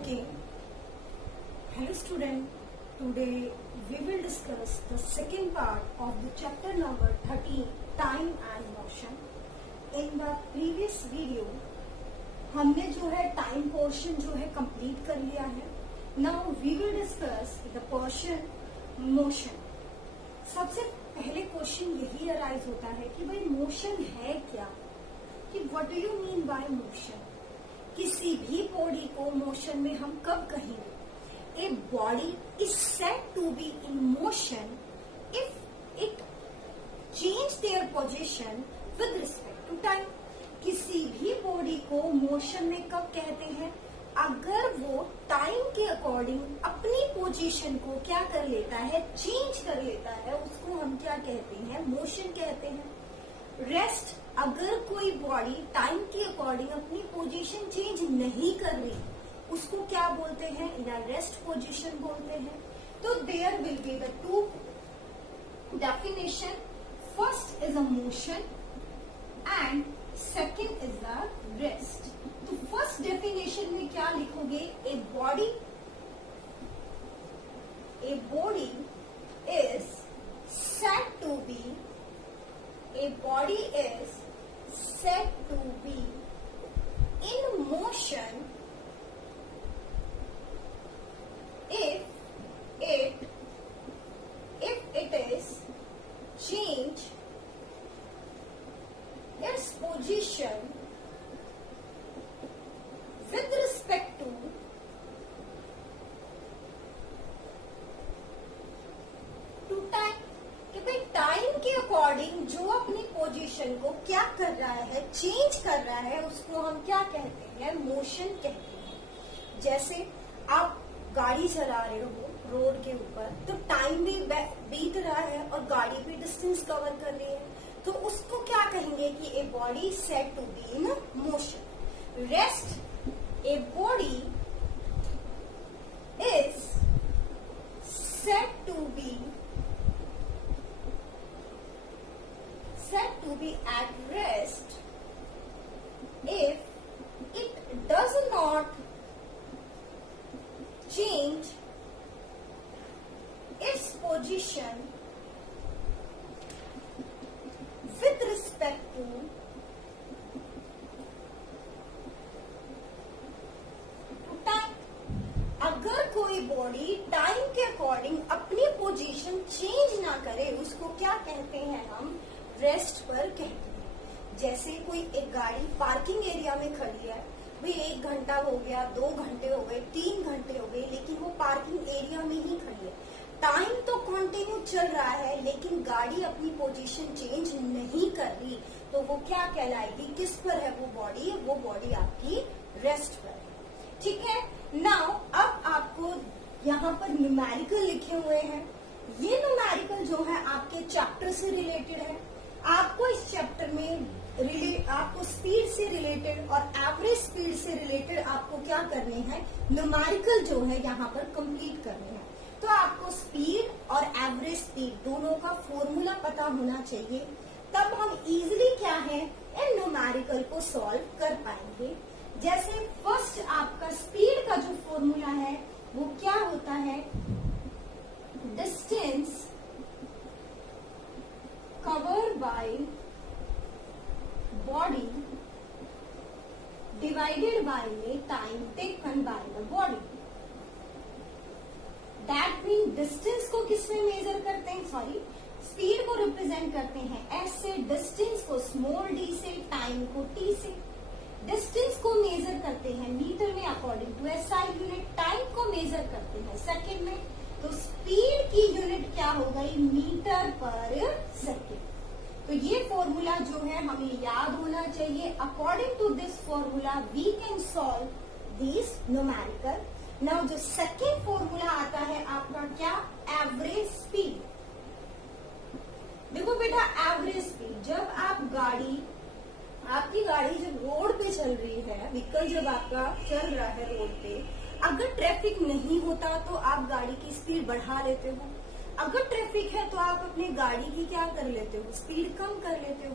Okay. Hello student. Today we will discuss the second part of the chapter number 13, Time and Motion. In the previous video हमने जो है time portion जो है complete कर लिया है. Now we will discuss the portion motion. सबसे पहले क्वेश्चन यही अराइज होता है कि भाई मोशन है क्या, कि what do you mean by motion. किसी भी बॉडी को मोशन में हम कब कहेंगे? A body is said to be in motion if it change their position with respect to time. किसी भी बॉडी को मोशन में कब कहते हैं? अगर वो टाइम के अकॉर्डिंग अपनी पोजीशन को क्या कर लेता है, चेंज कर लेता है, उसको हम क्या कहते हैं? मोशन कहते हैं. रेस्ट, अगर कोई बॉडी टाइम के अकॉर्डिंग अपनी पोजीशन चेंज नहीं कर रही, उसको क्या बोलते हैं? इन अ रेस्ट पोजीशन बोलते हैं. तो there will be the two definition. First is a motion and second is the rest. तो फर्स्ट डेफिनेशन में क्या लिखोगे? A body is said to be in motion if it is change its position with respect to time. कि भाई time के according जो अपनी position को क्या कर रहा है, चेंज कर रहा है, उसको हम क्या कहते हैं? मोशन कहते हैं. जैसे आप गाड़ी चला रहे हो रोड के ऊपर, तो टाइम भी बीत रहा है और गाड़ी भी डिस्टेंस कवर कर रही है, तो उसको क्या कहेंगे कि a body said to be in motion. Rest, a body is said to be at rest if it does not change its position with respect to time. अगर कोई बॉडी टाइम के अकॉर्डिंग अपनी पोजीशन चेंज ना करे, उसको क्या कहते हैं? हम रेस्ट पर कहते हैं. जैसे कोई एक गाड़ी पार्किंग एरिया में खड़ी है, भाई 1 घंटा हो गया, 2 घंटे हो गए, 3 घंटे हो गए, लेकिन वो पार्किंग एरिया में ही खड़ी है. टाइम तो कंटिन्यू चल रहा है, लेकिन गाड़ी अपनी पोजीशन चेंज नहीं कर रही, तो वो क्या कहलाएगी? किस पर है वो बॉडी? वो बॉडी आपकी रेस्ट पर है. ठीक है. नाउ अब आपको यहाँ पर न्यूमेरिकल लिखे हुए हैं. ये न्यूमेरिकल जो है आपके चैप्टर से रिलेटेड है. आपको इस चैप्टर में आपको स्पीड से रिलेटेड और एवरेज स्पीड से रिलेटेड आपको क्या करने हैं? न्यूमेरिकल जो है यहाँ पर कंप्लीट करने हैं. तो आपको स्पीड और एवरेज स्पीड दोनों का फॉर्मूला पता होना चाहिए, तब हम इजीली क्या है इन न्यूमेरिकल को सॉल्व कर पाएंगे. जैसे फर्स्ट आपका स्पीड का जो फॉर्मूला है वो क्या होता है? Distance covered by body divided by time taken by the body. That means distance को किसमें मेजर करते हैं? सॉरी, स्पीड को रिप्रेजेंट करते हैं S से, डिस्टेंस को स्मॉल d से, टाइम को t से. डिस्टेंस को मेजर करते हैं मीटर में according to SI unit, time को मेजर करते हैं सेकेंड में. तो स्पीड की यूनिट क्या हो गई? मीटर पर सेकेंड. तो ये फॉर्मूला जो है हमें याद होना चाहिए. According to this formula we can solve this numerical. Now जो सेकेंड फॉर्मूला आता है आपका क्या? Average speed. देखो बेटा, एवरेज स्पीड जब आपकी गाड़ी जब रोड पे चल रही है, व्हीकल जब आपका चल रहा है रोड पे, अगर ट्रैफिक नहीं होता तो आप गाड़ी की स्पीड बढ़ा लेते हो. अगर ट्रैफिक है तो आप अपनी गाड़ी की क्या कर लेते हो? स्पीड कम कर लेते हो.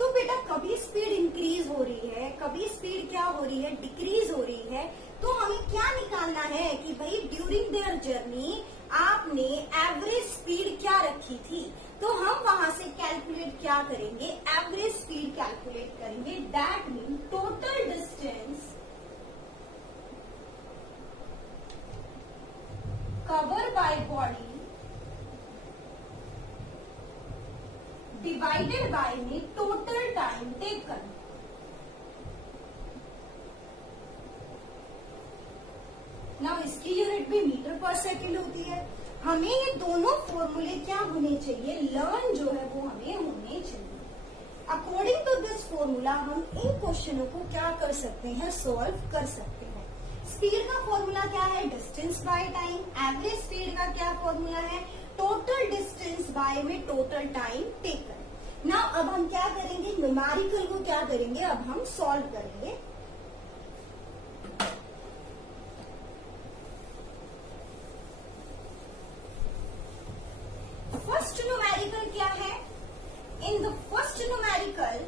तो बेटा कभी स्पीड इंक्रीज हो रही है, कभी स्पीड क्या हो रही है? डिक्रीज हो रही है. तो हमें क्या निकाल निकालना है कि भाई ड्यूरिंग देयर जर्नी आपने एवरेज स्पीड क्या रखी थी, तो हम वहां से कैलकुलेट क्या करेंगे, एवरेज स्पीड कैलकुलेट करेंगे। That mean total distance cover by body divided by में टोटल टाइम टेकन। ना इसकी यूनिट भी मीटर पर सेकेंड होती है। हमें ये दोनों फॉर्मूले क्या होने चाहिए, लर्न जो है वो हमें होने चाहिए। अकॉर्डिंग टू दिस फॉर्मूला हम इन क्वेश्चनों को क्या कर सकते हैं, सॉल्व कर सकते हैं। स्पीड का फॉर्मूला क्या है, distance by time. Average speed का क्या फॉर्मूला है, टोटल डिस्टेंस बाय में टोटल टाइम टेकन। ना अब हम क्या करेंगे, न्यूमेरिकल को क्या करेंगे, अब हम सॉल्व करेंगे। फर्स्ट न्यूमेरिकल क्या है, in the first numerical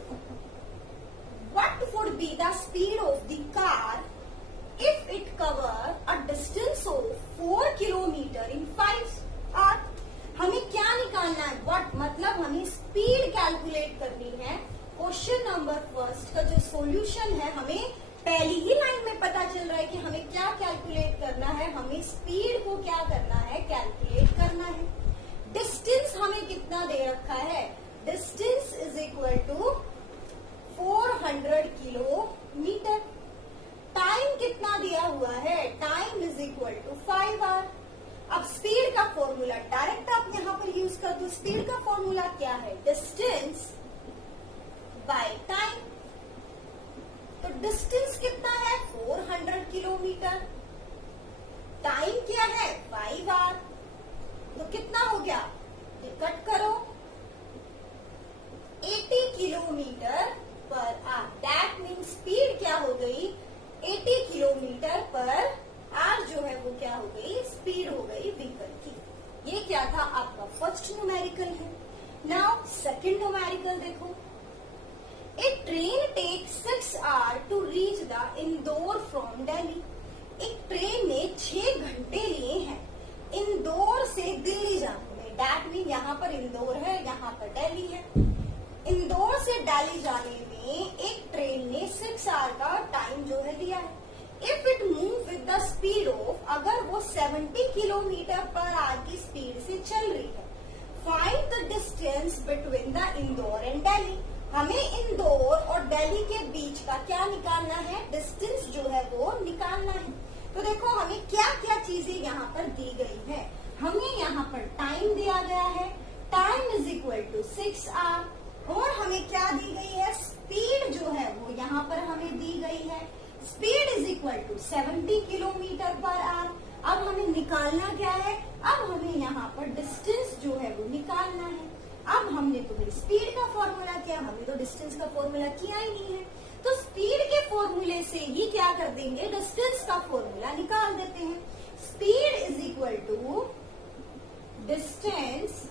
what would be the speed of the car if it cover a distance of 4 kilometre in 5 hour. हमें क्या निकालना है, व्हाट मतलब हमें स्पीड कैलकुलेट करनी है। क्वेश्चन नंबर फर्स्ट का जो सॉल्यूशन है, हमें पहली ही लाइन में पता चल रहा है कि हमें क्या कैलकुलेट करना है, हमें स्पीड को क्या करना है, कैलकुलेट करना है। डिस्टेंस हमें कितना दे रखा है, distance is equal to 400 kilometre. Time कितना दिया हुआ है, time is equal to 5 hour. अब स्पीड का फॉर्मूला डायरेक्ट आप यहां पर यूज कर दो। स्पीड का फॉर्मूला क्या है, डिस्टेंस बाय टाइम। तो डिस्टेंस कितना है, 400 किलोमीटर। टाइम क्या है, 5 आवर। तो कितना हो गया, कट करो, 80 kilometre per our. That mean speed क्या हो गई, 80 किलोमीटर पर आवर जो है वो क्या हो गई, स्पीड हो गई व्हीकल की। ये क्या था, आपका फर्स्ट न्यूमेरिकल है। नाउ सेकंड न्यूमेरिकल देखो, a train take 6 hour to reach the Indore from Delhi. एक ट्रेन ने 6 घंटे लिए हैं इंदौर से दिल्ली जाने में। दैट मीन यहाँ पर इंदौर है, यहाँ पर दिल्ली है। इंदौर से दिल्ली जाने में एक ट्रेन ने 6 आवर का टाइम जो है लिया है। If it move with the speed of, अगर वो 70 किलोमीटर पर आवर की स्पीड से चल रही है, find the distance between the Indore and Delhi. हमें इंदौर और दिल्ली के बीच का क्या निकालना है, डिस्टेंस जो है वो निकालना है। तो देखो हमें क्या क्या चीजें यहाँ पर दी गई है। हमें यहाँ पर टाइम दिया गया है, time is equal to 6 hour. और हमें क्या दी गई है, स्पीड जो है वो यहाँ पर हमें दी गई है, speed is equal to 70 kilometre per hour. अब हमें निकालना क्या है, अब हमें यहाँ पर डिस्टेंस जो है वो निकालना है। अब हमने तो भाई स्पीड का फॉर्मूला किया, हमने तो डिस्टेंस का फॉर्मूला किया ही नहीं है। तो स्पीड के फॉर्मूले से ही क्या कर देंगे, डिस्टेंस का फॉर्मूला निकाल देते हैं। Speed is equal to distance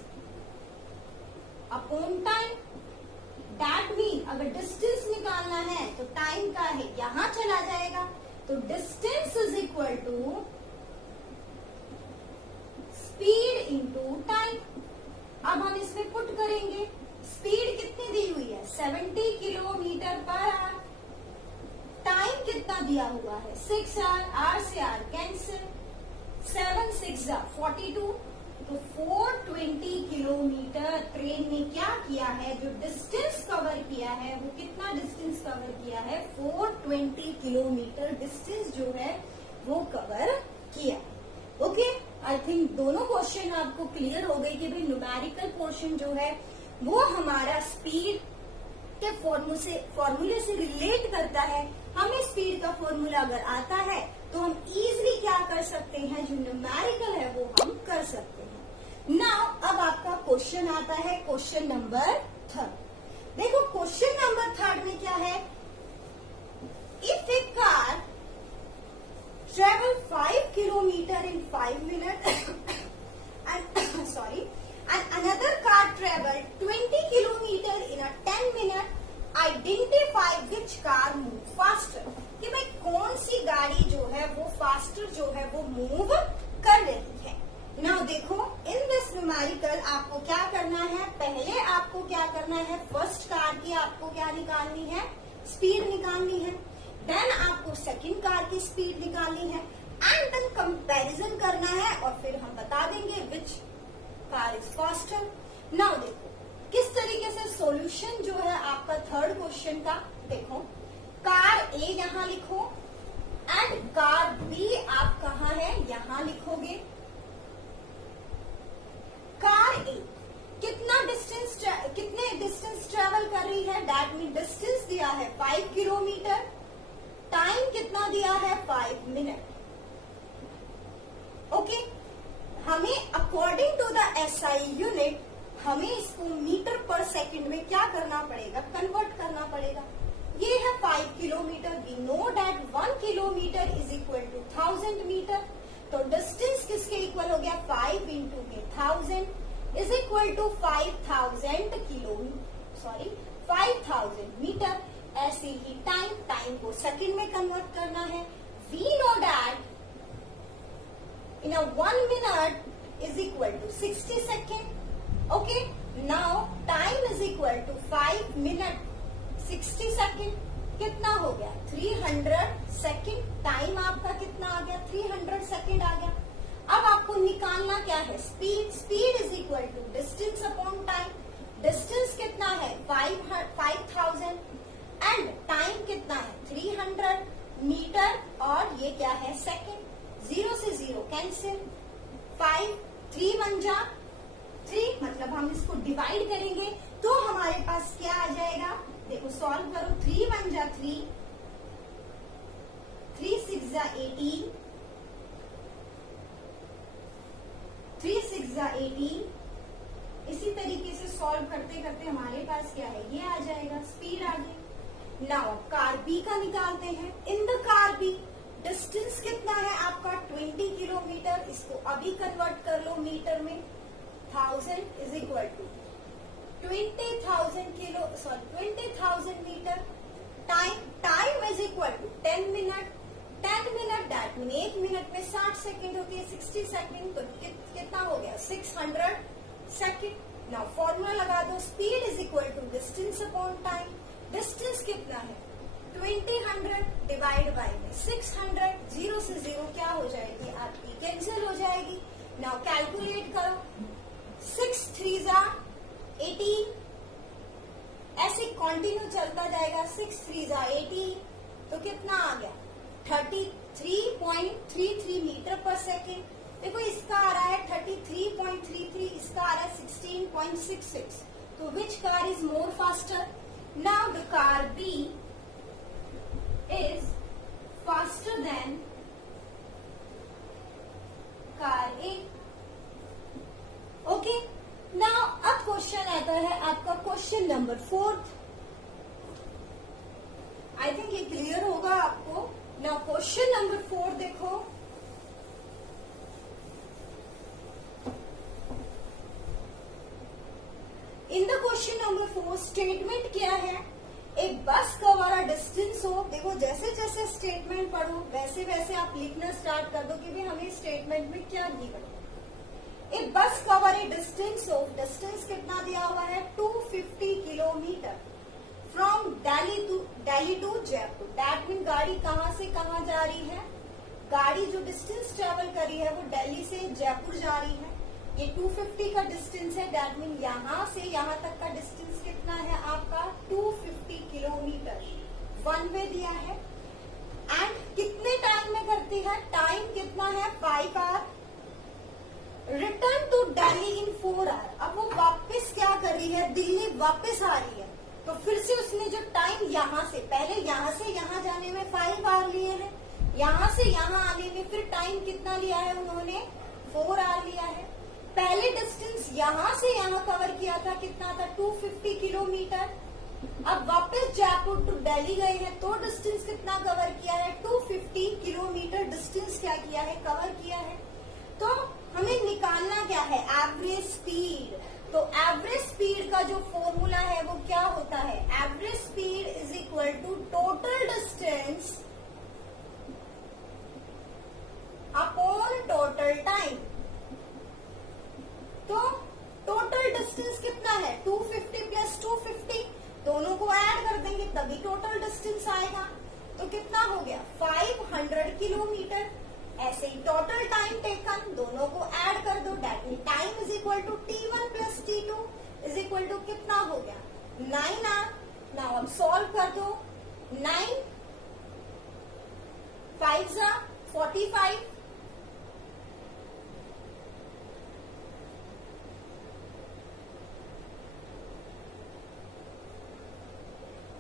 upon time. That mean अगर डिस्टेंस निकालना है तो टाइम का है, यहां चला जाएगा। तो distance is equal to speed into time. अब हम इसमें पुट करेंगे, स्पीड कितनी दी हुई है, 70 किलोमीटर पर आवर। टाइम कितना दिया हुआ है, 6 आवर। आवर से आवर कैंसिल, 7 6 42। तो 420 किलोमीटर ट्रेन ने क्या किया है, जो डिस्टेंस कवर किया है वो कितना डिस्टेंस कवर किया है, 420 किलोमीटर डिस्टेंस जो है वो कवर किया। ओके, आई थिंक दोनों क्वेश्चन आपको क्लियर हो गई कि भाई न्यूमेरिकल पोर्शन जो है वो हमारा स्पीड के फॉर्मूले से रिलेट करता है। हमें स्पीड का फॉर्मूला अगर आता है तो हम इजीली क्या कर सकते हैं, जो न्यूमेरिकल है वो हम कर सकते हैं। नाउ अब आपका क्वेश्चन आता है क्वेश्चन नंबर 3। देखो क्वेश्चन नंबर 3 में क्या है, if A car travel 5 kilometer in 5 minutes and sorry, and another car traveled 20 kilometer in a 10 minutes. Identify which car move faster. कि भाई कौन सी गाड़ी जो है वो फास्टर जो है वो मूव कर रही है। नाउ देखो, इन दिस न्यूमेरिकल आपको क्या करना है, पहले आपको क्या करना है, फर्स्ट कार की आपको क्या निकालनी है, स्पीड निकालनी है। देन आपको सेकंड कार की स्पीड निकालनी है एंड देन कंपैरिजन करना है और फिर हम बता देंगे विच कार इज फास्टर। नाउ देखो किस तरीके से सॉल्यूशन जो है आपका थर्ड क्वेश्चन का, देखो कार ए यहां लिखो एंड कार बी आप कहां है, यहां लिखोगे। कार ए कितने डिस्टेंस ट्रेवल कर रही है, दैट मीन डिस्टेंस दिया है 5 किलोमीटर, टाइम कितना दिया है 5 मिनट। ओके, हमें according to the SI unit हमें इसको मीटर पर सेकंड में क्या करना पड़ेगा, कन्वर्ट करना पड़ेगा। ये है 5 kilometre, we know that 1 kilometre is equal to 1000 metre. तो डिस्टेंस किसके इक्वल हो गया, 5 into 1000 is equal to 5000 metre. ऐसे ही टाइम को सेकंड में कन्वर्ट करना है। We know that in a 1 minute is equal to 60 second. Okay, now time is equal to 5 minute 60 second. कितना हो गया 300 सेकेंड। टाइम आपका कितना आ गया 300 सेकेंड आ गया। अब आपको निकालना क्या है, speed is equal to distance upon time. Distance कितना है 5000 एंड टाइम कितना है 300 मीटर और ये क्या है सेकेंड। 0 से 0 कैंसिल, 5 3 1 जा 3, मतलब हम इसको डिवाइड करेंगे तो हमारे पास क्या आ जाएगा, देखो सॉल्व करो। 3 1 जा 3, 3 6 जा 18, 3 6 जा 18। इसी तरीके से सॉल्व करते करते हमारे पास क्या है, ये आ जाएगा, स्पीड आ गई। नाउ कार बी का निकालते हैं। In the car B distance कितना है आपका 20 किलोमीटर, इसको अभी कन्वर्ट कर लो मीटर में। 1000 is equal to 20,000 metre. Time is equal to 10 minute. 10 minute that mean 1 minute में 60 सेकेंड होती है, 60 सेकेंड तो कितना हो गया 600 सेकेंड। नाउ फॉर्मूला लगा दो, speed is equal to distance upon time. Distance कितना है 20 डिवाइड बाय में 600, 0 से 0 क्या हो जाएगी आपकी, कैंसिल हो जाएगी। नाउ कैलकुलेट करो, 6 3 जा 18, ऐसे कंटिन्यू चलता जाएगा। 6 3 जा 18 तो कितना आ गया 33.33 मीटर पर सेकेंड। देखो इसका आ रहा है 33.33, इसका आ रहा है 16.66। तो which car is more faster? Now the car B is faster than car A. Okay, now अब क्वेश्चन आता है आपका क्वेश्चन नंबर 4। आई थिंक ये क्लियर होगा आपको। नाउ क्वेश्चन नंबर 4 देखो, in the question number 4 statement क्या है, एक बस का वाला डिस्टेंस हो। देखो जैसे जैसे स्टेटमेंट पढ़ो वैसे वैसे आप लिखना स्टार्ट कर दो कि भी हमें स्टेटमेंट में क्या गिवन है। एक बस का वाला डिस्टेंस हो, डिस्टेंस कितना दिया हुआ है 250 kilometre from Delhi to Jaipur. That mean गाड़ी कहाँ से कहाँ जा रही है, गाड़ी जो डिस्टेंस ट्रेवल कर रही है वो दिल्ली से जयपुर जा रही है। ये 250 का डिस्टेंस है, दैट मीन यहाँ से यहाँ तक का डिस्टेंस कितना है आपका 250 किलोमीटर। वन वे दिया है एंड कितने टाइम में करती है, टाइम कितना है 5 hour. Return to Delhi in 4 hour. अब वो वापस क्या कर रही है, दिल्ली वापस आ रही है। तो फिर से उसने जो टाइम यहाँ से पहले यहाँ से यहाँ जाने में 5 आवर लिए हैं, यहाँ से यहाँ आने में फिर टाइम कितना लिया है उन्होंने 4 आवर लिया है। पहले डिस्टेंस यहाँ से यहाँ कवर किया था, कितना था 250 किलोमीटर। अब वापस जयपुर टू दिल्ली गए हैं तो डिस्टेंस कितना कवर किया है 250 किलोमीटर डिस्टेंस क्या किया है, कवर किया है। तो हमें निकालना क्या है, एवरेज स्पीड। तो एवरेज स्पीड का जो फॉर्मूला है वो क्या होता है, average speed is equal to total distance गया 500 किलोमीटर। ऐसे ही टोटल टाइम टेकन दोनों को ऐड कर दो, that mean time is equal to T1 plus T2 is equal to कितना हो गया 9 आवर। नाउ अब सॉल्व कर दो, 9 5 जा 45,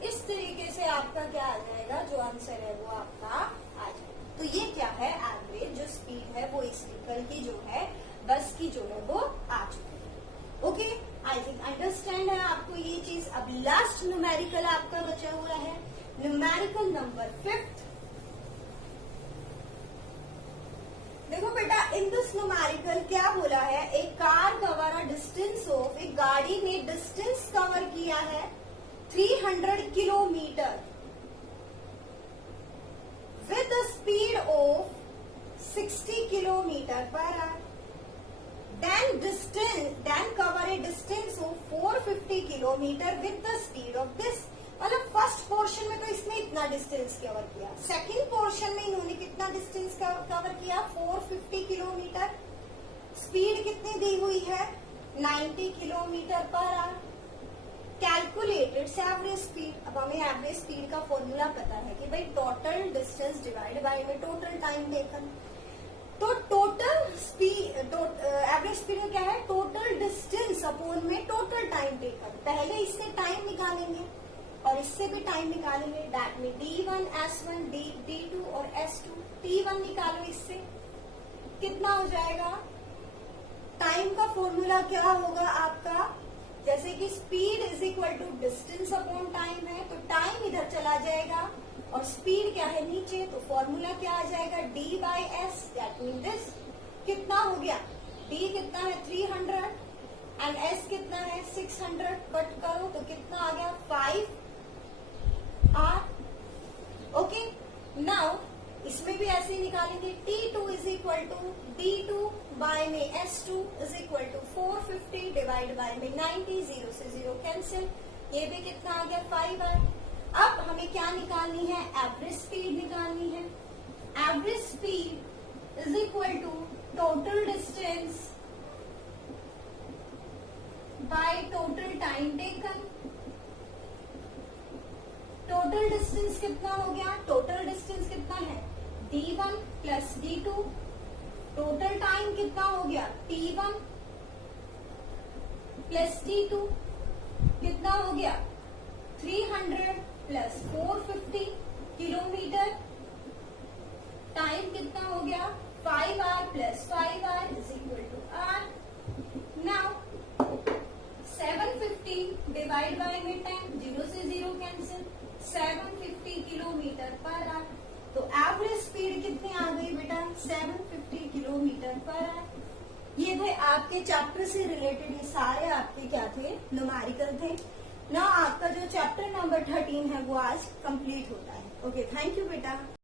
इस तरीके से आपका क्या आ जाएगा, जो आंसर है वो आपका आ जाएगा। तो ये क्या है, एवरेज जो स्पीड है वो इस व्हीकल की जो है, बस की जो है वो आ चुकी है। ओके, आई थिंक अंडरस्टैंड है आपको ये चीज। अब लास्ट न्यूमेरिकल आपका बचा हुआ है, न्यूमेरिकल नंबर 5। देखो बेटा, इन दिस न्यूमेरिकल क्या बोला है, एक car cover a distance of, एक गाड़ी ने डिस्टेंस कवर किया है 300 kilometre with a speed of 60 kilometer per hour. Then cover a distance of 450 kilometer with the speed of this. मतलब फर्स्ट पोर्शन में तो इसने इतना डिस्टेंस कवर किया, सेकंड पोर्शन में इन्होंने कितना डिस्टेंस कवर किया 450 किलोमीटर। स्पीड कितनी दी हुई है 90 kilometre per our. Calculated average speed. अब हमें एवरेज स्पीड का फॉर्मूला पता है कि भाई टोटल डिस्टेंस डिवाइड बाय में टोटल टाइम टेकन। तो टोटल स्पीड एवरेज स्पीड क्या है, टोटल डिस्टेंस अपॉन में टोटल टाइम टेकन। पहले इससे टाइम निकालेंगे और इससे भी टाइम निकालेंगे, दैट में D1 S1 D2 और S2। T1 निकालो, इससे कितना हो जाएगा, टाइम का फॉर्मूला क्या होगा आपका, जैसे कि speed is equal to distance upon time है, तो टाइम इधर चला जाएगा और स्पीड क्या है नीचे, तो फॉर्मूला क्या आ जाएगा D/S, दैट मीन दिस। कितना हो गया, D कितना है 300 एंड S कितना है 600, कट करो तो कितना आ गया 5 R। ओके, नाउ इसमें भी ऐसे ही निकालेंगे, T2 is equal to D2 by में S2 is equal to 450 divide by में 90, 0 से 0 कैंसिल, ये भी कितना आ गया 5R। अब हमें क्या निकालनी है, एवरेज स्पीड निकालनी है। Average speed is equal to total distance by total time taken. Total distance कितना हो गया, टोटल डिस्टेंस कितना है D1 plus D2। Total time कितना हो गया T1 प्लस T2, कितना हो गया 300 प्लस 450 किलोमीटर। टाइम कितना हो गया 5R plus 5R is equal to R। Now 750 divide by में 10, 0 से 0 कैंसिल, 750 किलोमीटर पर आवर। तो एवरेज स्पीड कितनी आ गई बेटा 750 किलोमीटर पर आवर। ये थे आपके चैप्टर से रिलेटेड, ये सारे आपके क्या थे, न्यूमेरिकल थे ना। आपका जो चैप्टर नंबर 13 है वो आज कंप्लीट होता है। ओके, थैंक यू बेटा।